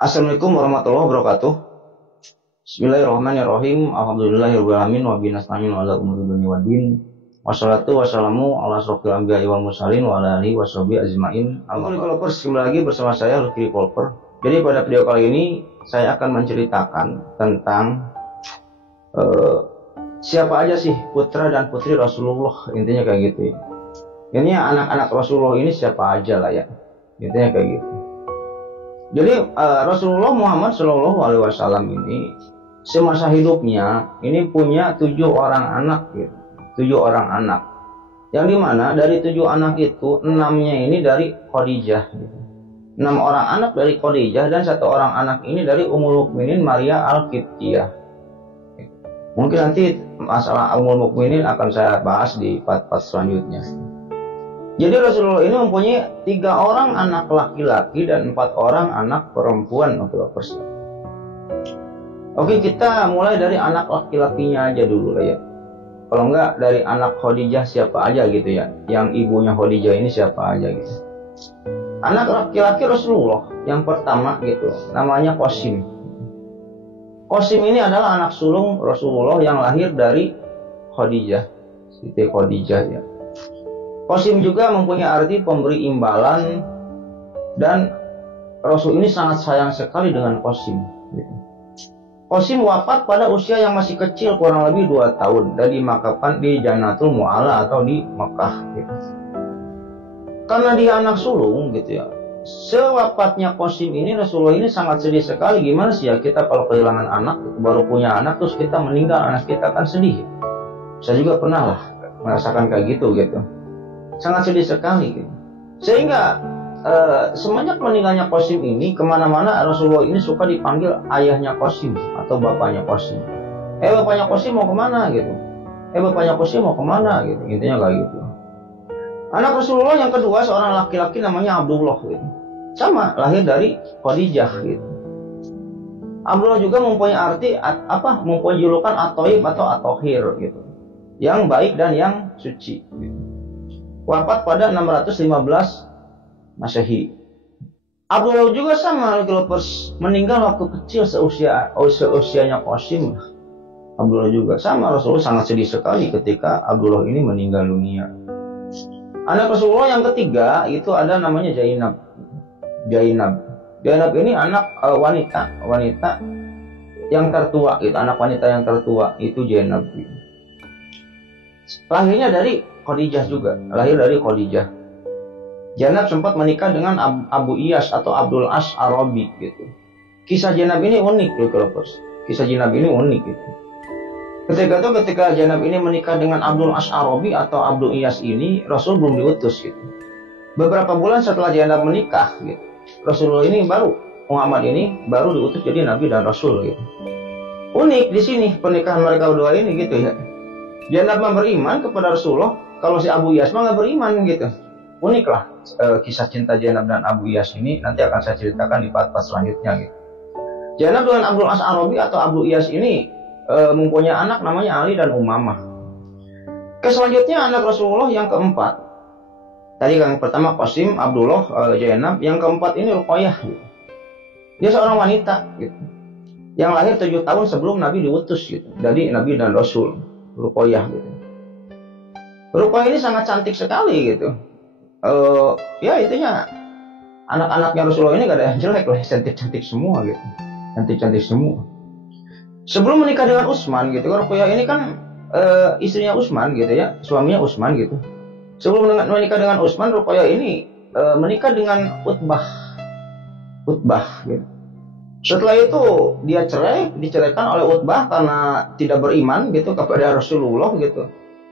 Assalamualaikum warahmatullahi wabarakatuh. Bismillahirrahmanirrahim. Alhamdulillahirrahmanirrahim. Wa binasta'in wa ala umuri dunya waddin. Wassalatu wassalamu ala asrofil anbiya'i wal mursalin wa ala alihi washabihi ajmain. Developers, kembali lagi bersama saya Lucky Developer. Jadi pada video kali ini saya akan menceritakan tentang siapa aja sih putra dan putri Rasulullah, intinya kayak gitu ya. Ini anak-anak Rasulullah ini siapa aja lah ya, intinya kayak gitu. Jadi Rasulullah Muhammad SAW ini semasa hidupnya ini punya 7 orang anak gitu. 7 orang anak, yang dimana dari 7 anak itu 6-nya ini dari Khadijah gitu. 6 orang anak dari Khadijah dan 1 orang anak ini dari Ummul Mukminin Maria Al-Qibtiyah. Mungkin nanti masalah Ummul Mukminin akan saya bahas di part-part selanjutnya. Jadi Rasulullah ini mempunyai 3 orang anak laki-laki dan 4 orang anak perempuan untuk persen. Oke, kita mulai dari anak laki-lakinya aja dulu ya. Kalau enggak dari anak Khadijah siapa aja gitu ya. Yang ibunya Khadijah ini siapa aja gitu. Anak laki-laki Rasulullah yang pertama gitu, namanya Qasim. Qasim ini adalah anak sulung Rasulullah yang lahir dari Khadijah. Siti Khadijah ya. Qasim juga mempunyai arti pemberi imbalan, dan Rasul ini sangat sayang sekali dengan Qasim. Qasim wafat pada usia yang masih kecil, kurang lebih 2 tahun, dan dimakamkan di Jannatul Mu'alla atau di Mekah. Gitu. Karena dia anak sulung, gitu ya. Sewafatnya Qasim ini, Rasulullah ini sangat sedih sekali. Gimana sih ya kita kalau kehilangan anak, baru punya anak, terus kita meninggal, anak kita kan sedih. Saya juga pernah lah merasakan kayak gitu. Sangat sedih sekali gitu. Sehingga semenjak meninggalnya Qasim ini, kemana-mana Rasulullah ini suka dipanggil ayahnya Qasim atau bapaknya Qasim. Bapaknya Qasim mau kemana gitu. Bapaknya Qasim mau kemana gitu. Intinya kayak gitu. Anak Rasulullah yang kedua seorang laki-laki namanya Abdullah gitu. Sama, lahir dari Khadijah gitu. Abdullah juga mempunyai arti mempunyai julukan At-Thayyib atau At-Thahir gitu. Yang baik dan yang suci gitu. Wafat pada 615 Masehi. Abdullah juga sama, meninggal waktu kecil seusianya Qasim. Abdullah juga sama, Rasulullah sangat sedih sekali ketika Abdullah ini meninggal dunia. Anak Rasulullah yang ketiga itu ada namanya Zainab. Zainab ini anak wanita yang tertua, itu anak wanita yang tertua itu Zainab. Lahirnya dari Khadijah juga, lahir dari Khadijah. Zainab sempat menikah dengan Abu Iyas atau Abdul As-Arabi gitu. Kisah Zainab ini unik loh, Kisah Zainab ini unik gitu. Ketika Zainab ini menikah dengan Abdul As-Arabi atau Abdul Iyas ini, Rasul belum diutus gitu. Beberapa bulan setelah Zainab menikah gitu, Rasulullah ini Muhammad ini baru diutus jadi Nabi dan Rasul gitu. Unik di sini pernikahan mereka berdua ini gitu ya. Zainab beriman kepada Rasulullah, kalau si Abu Iyas mah nggak beriman gitu. Unik lah kisah cinta Zainab dan Abu Iyas ini, nanti akan saya ceritakan di part-part selanjutnya gitu. Zainab dengan Abdul As-Arabi atau Abu Iyas ini mempunyai anak namanya Ali dan Umamah. Selanjutnya anak Rasulullah yang keempat. Tadi yang pertama Qasim, Abdullah, Zainab. Yang keempat ini Ruqayyah gitu. Dia seorang wanita gitu, yang lahir 7 tahun sebelum Nabi diutus gitu. Jadi Nabi dan Rasul, Ruqayyah gitu. Ruqayyah ini sangat cantik sekali gitu. Ya intinya anak-anaknya Rasulullah ini gak ada yang jelek lah, cantik-cantik semua gitu. Cantik-cantik semua. Sebelum menikah dengan Utsman gitu, Ruqayyah ini kan istrinya Utsman gitu ya, suaminya Utsman gitu. Sebelum menikah dengan Utsman, Ruqayyah ini menikah dengan Utbah gitu. Setelah itu dia diceraikan oleh Utbah karena tidak beriman gitu kepada Rasulullah gitu.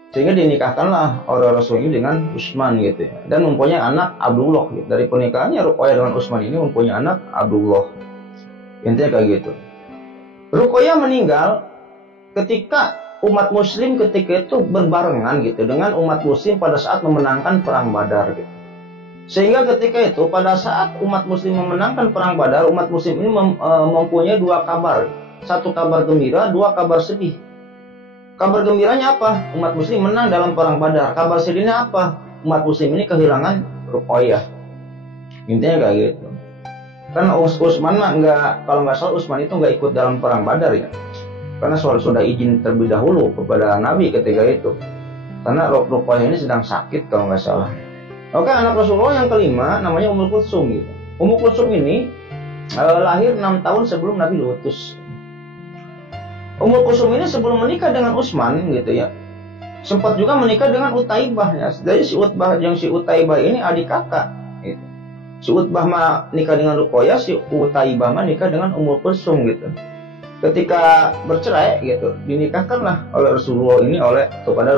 Sehingga dinikahkanlah oleh Rasul ini dengan Utsman gitu ya. Dan mempunyai anak Abdullah gitu. Dari pernikahannya Ruqayyah dengan Utsman ini mempunyai anak Abdullah. Intinya kayak gitu. Ruqayyah meninggal ketika umat muslim ketika itu berbarengan gitu dengan umat muslim pada saat memenangkan perang Badar gitu. Sehingga ketika itu pada saat umat muslim memenangkan perang Badar, umat muslim ini mempunyai 2 kabar. 1 kabar gembira, 2 kabar sedih. Kabar gembiranya apa? Umat muslim menang dalam perang Badar. Kabar sedihnya apa? Umat muslim ini kehilangan Ruqayyah. Intinya kayak gitu. Karena Utsman mah kalau nggak salah Utsman itu nggak ikut dalam perang Badar ya, karena sudah izin terlebih dahulu kepada Nabi ketika itu. Karena Ruqayyah ini sedang sakit kalau nggak salah. Oke, anak Rasulullah yang kelima namanya Ummul Kulsum gitu. Ummul Kulsum ini lahir 6 tahun sebelum Nabi diutus. Ummul Kulsum ini sebelum menikah dengan Utsman gitu ya, sempat juga menikah dengan Utaibah ya. Jadi si Utbah yang si Utaibah ini adik kakak gitu. Si Utbah mah nikah dengan Ruqayyah, si Utaibah mah nikah dengan Ummul Kulsum gitu. Ketika bercerai gitu, dinikahkanlah oleh Rasulullah ini kepada